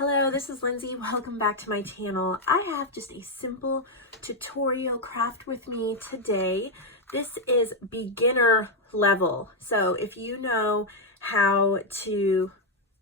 Hello, this is Lindsay. Welcome back to my channel. I have just a simple tutorial craft with me today. This is beginner level. So if you know how to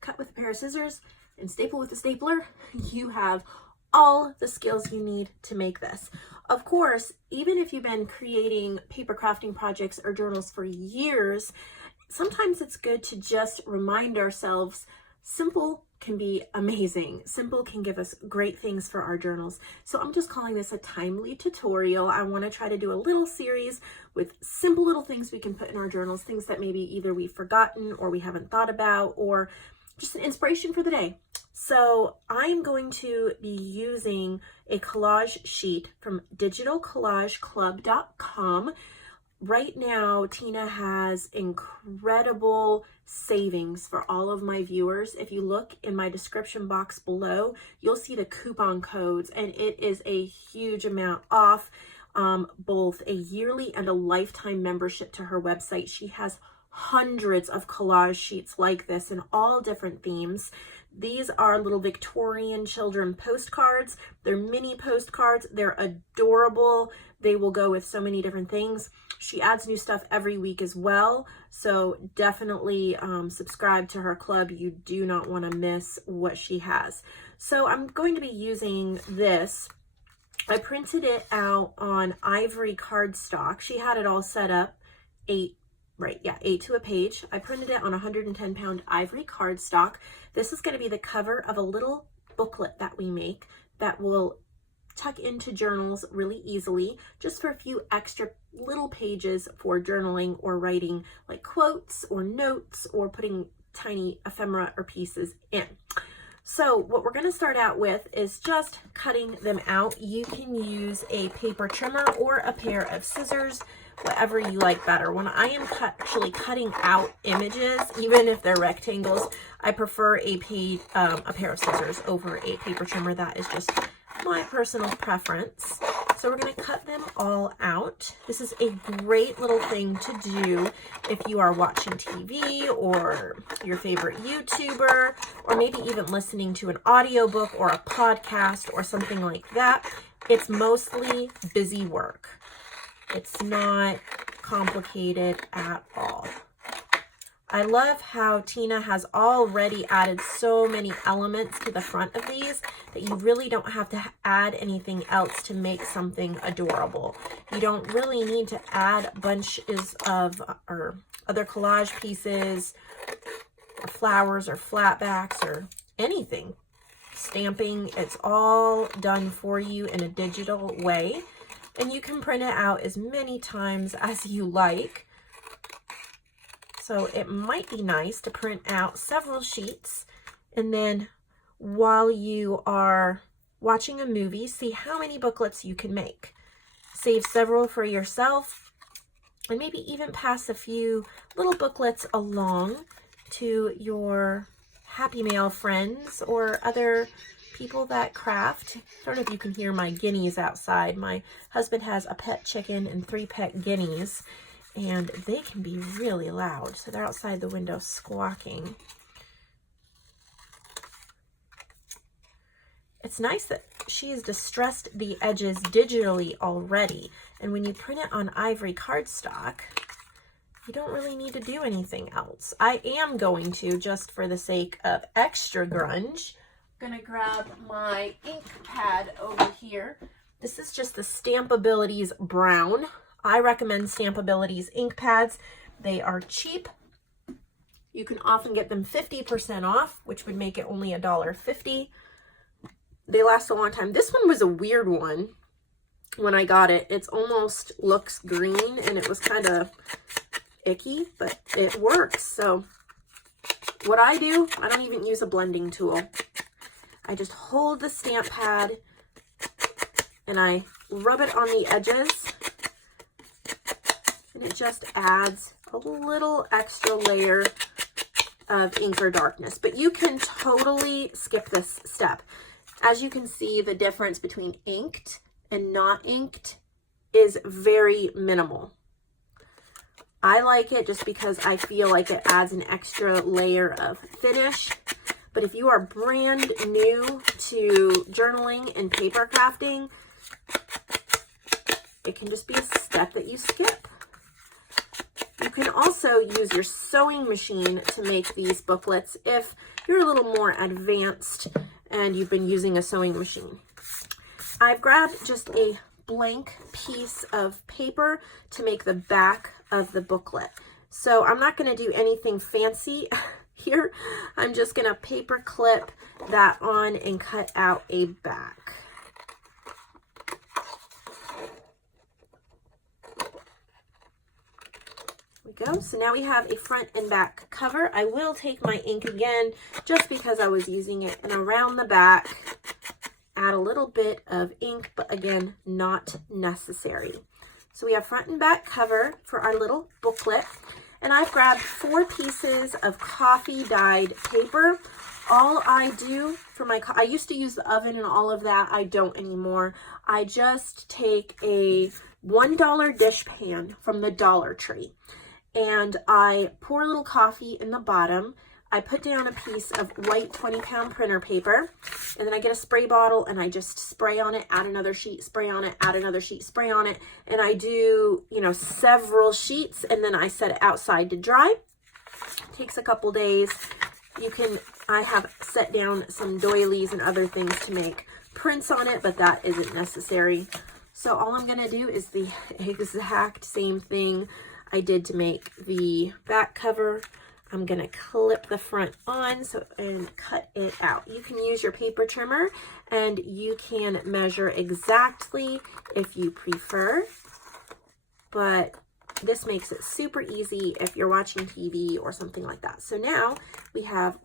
cut with a pair of scissors and staple with a stapler, you have all the skills you need to make this. Of course, even if you've been creating paper crafting projects or journals for years, sometimes it's good to just remind ourselves simple can be amazing. Simple can give us great things for our journals. So I'm just calling this a timely tutorial. I want to try to do a little series with simple little things we can put in our journals, things that maybe either we've forgotten or we haven't thought about, or just an inspiration for the day. So I'm going to be using a collage sheet from digitalcollageclub.com. Right now, Tina has incredible savings for all of my viewers. If you look in my description box below, you'll see the coupon codes, and it is a huge amount off, both a yearly and a lifetime membership to her website. She has hundreds of collage sheets like this in all different themes. These are little Victorian children postcards. They're mini postcards. They're adorable. They will go with so many different things. She adds new stuff every week as well. So definitely subscribe to her club. You do not want to miss what she has. So I'm going to be using this. I printed it out on ivory cardstock. She had it all set up, 8 to a page. I printed it on 110-pound ivory cardstock. This is going to be the cover of a little booklet that we make that will tuck into journals really easily, just for a few extra little pages for journaling or writing like quotes or notes or putting tiny ephemera or pieces in. So what we're going to start out with is just cutting them out. You can use a paper trimmer or a pair of scissors, whatever you like better. When I am actually cutting out images, even if they're rectangles, I prefer a pair of scissors over a paper trimmer. That is just my personal preference. So we're going to cut them all out. This is a great little thing to do if you are watching TV or your favorite YouTuber, or maybe even listening to an audiobook or a podcast or something like that. It's mostly busy work. It's not complicated at all. I love how Tina has already added so many elements to the front of these that you really don't have to add anything else to make something adorable. You don't really need to add bunches of or other collage pieces or flowers or flatbacks or anything. Stamping, it's all done for you in a digital way. And you can print it out as many times as you like. So it might be nice to print out several sheets, and then while you are watching a movie, see how many booklets you can make. Save several for yourself, and maybe even pass a few little booklets along to your happy mail friends or other people that craft. I don't know if you can hear my guineas outside. My husband has a pet chicken and 3 pet guineas, and they can be really loud. So they're outside the window squawking. It's nice that she's distressed the edges digitally already. And when you print it on ivory cardstock, you don't really need to do anything else. I am going to, just for the sake of extra grunge, I'm gonna grab my ink pad over here. This is just the Stampabilities Brown. I recommend Stampabilities ink pads. They are cheap. You can often get them 50% off, which would make it only $1.50. They last a long time. This one was a weird one when I got it. It almost looks green, and it was kind of icky, but it works. So what I do, I don't even use a blending tool. I just hold the stamp pad and I rub it on the edges, and it just adds a little extra layer of ink or darkness. But you can totally skip this step. As you can see, the difference between inked and not inked is very minimal. I like it just because I feel like it adds an extra layer of finish. But if you are brand new to journaling and paper crafting, it can just be a step that you skip. You can also use your sewing machine to make these booklets if you're a little more advanced and you've been using a sewing machine. I've grabbed just a blank piece of paper to make the back of the booklet. So I'm not going to do anything fancy here. I'm just going to paper clip that on and cut out a back. Go. So now we have a front and back cover. I will take my ink again just because I was using it, and around the back add a little bit of ink, but again, not necessary. So we have front and back cover for our little booklet, and I've grabbed 4 pieces of coffee dyed paper. All I do for my, I used to use the oven and all of that. I don't anymore. I just take a $1 dish pan from the Dollar Tree, and I pour a little coffee in the bottom. I put down a piece of white 20-pound printer paper, and then I get a spray bottle and I just spray on it, add another sheet, spray on it, add another sheet, spray on it. And I do, you know, several sheets, and then I set it outside to dry. It takes a couple days. I have set down some doilies and other things to make prints on it, but that isn't necessary. So all I'm gonna do is the exact same thing I did to make the back cover. I'm gonna clip the front on and cut it out. You can use your paper trimmer and you can measure exactly if you prefer, but this makes it super easy if you're watching TV or something like that. So now we have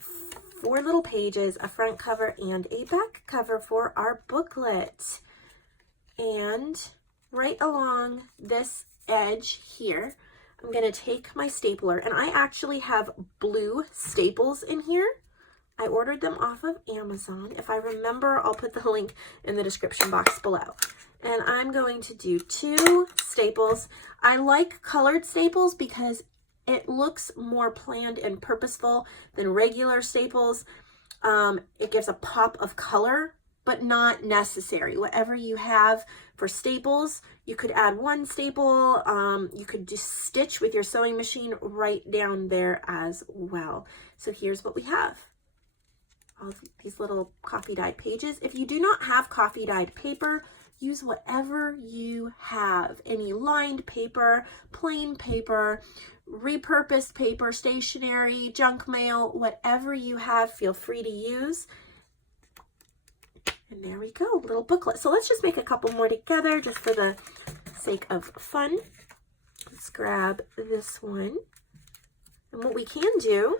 4 little pages, a front cover and a back cover for our booklet. And right along this edge here, I'm going to take my stapler, and I actually have blue staples in here. I ordered them off of Amazon. If I remember, I'll put the link in the description box below. And I'm going to do 2 staples. I like colored staples because it looks more planned and purposeful than regular staples. It gives a pop of color, but not necessary. Whatever you have for staples, you could add 1 staple. You could just stitch with your sewing machine right down there as well. So here's what we have. All these little coffee dyed pages. If you do not have coffee dyed paper, use whatever you have. Any lined paper, plain paper, repurposed paper, stationery, junk mail, whatever you have, feel free to use. And there we go, little booklet. So let's just make a couple more together just for the sake of fun. Let's grab this one. And what we can do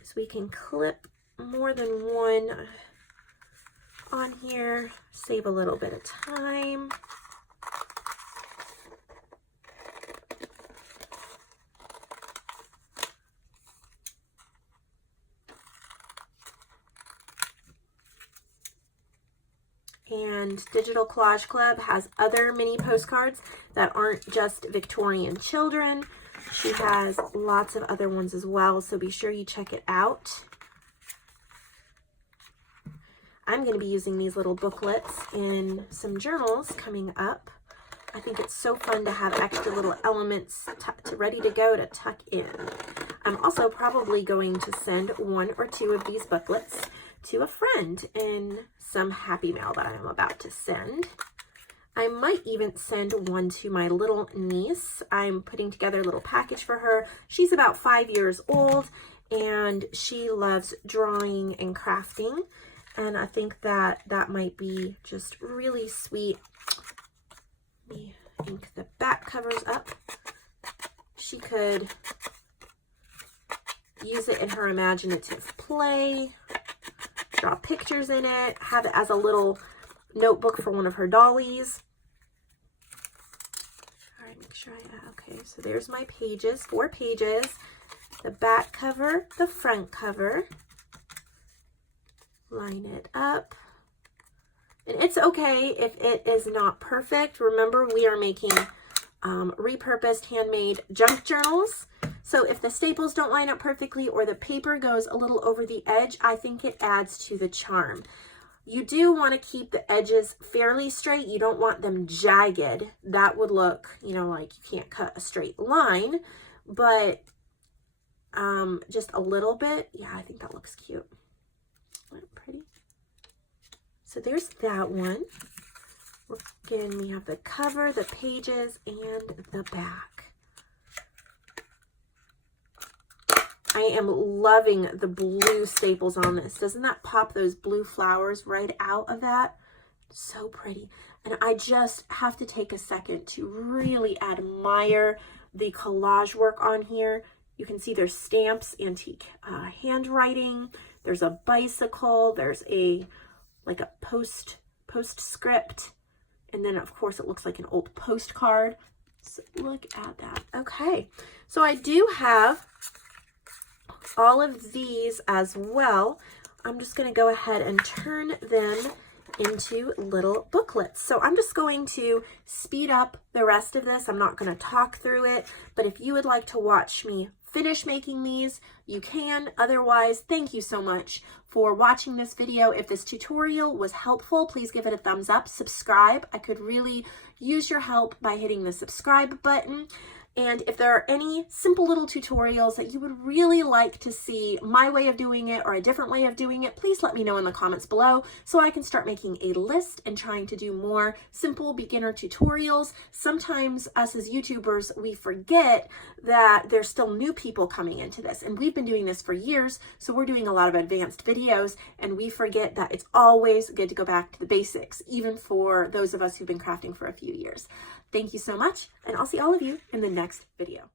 is we can clip more than one on here, save a little bit of time. And Digital Collage Club has other mini postcards that aren't just Victorian children. She has lots of other ones as well, so be sure you check it out. I'm going to be using these little booklets in some journals coming up. I think it's so fun to have extra little elements ready to go to tuck in. I'm also probably going to send 1 or 2 of these booklets to a friend in some happy mail that I'm about to send. I might even send 1 to my little niece. I'm putting together a little package for her. She's about 5 years old and she loves drawing and crafting. And I think that might be just really sweet. Let me ink the back covers up. She could use it in her imaginative play, draw pictures in it, have it as a little notebook for one of her dollies. All right, make sure okay, so there's my pages, 4 pages, the back cover, the front cover. Line it up. And it's okay if it is not perfect. Remember, we are making repurposed handmade junk journals. So if the staples don't line up perfectly or the paper goes a little over the edge, I think it adds to the charm. You do want to keep the edges fairly straight. You don't want them jagged. That would look, you know, like you can't cut a straight line, but just a little bit. Yeah, I think that looks cute. Isn't that pretty? So there's that one. Again, we have the cover, the pages, and the back. I am loving the blue staples on this. Doesn't that pop those blue flowers right out of that? So pretty. And I just have to take a second to really admire the collage work on here. You can see there's stamps, antique handwriting. There's a bicycle. There's like a postscript. And then of course it looks like an old postcard. So look at that. Okay. So I do have all of these as well. I'm just going to go ahead and turn them into little booklets. So I'm just going to speed up the rest of this. I'm not going to talk through it, but if you would like to watch me finish making these, you can. Otherwise, thank you so much for watching this video. If this tutorial was helpful, please give it a thumbs up, subscribe. I could really use your help by hitting the subscribe button. And if there are any simple little tutorials that you would really like to see my way of doing it or a different way of doing it, please let me know in the comments below so I can start making a list and trying to do more simple beginner tutorials. Sometimes us as YouTubers, we forget that there's still new people coming into this, and we've been doing this for years, so we're doing a lot of advanced videos, and we forget that it's always good to go back to the basics, even for those of us who've been crafting for a few years. Thank you so much, and I'll see all of you in the next video.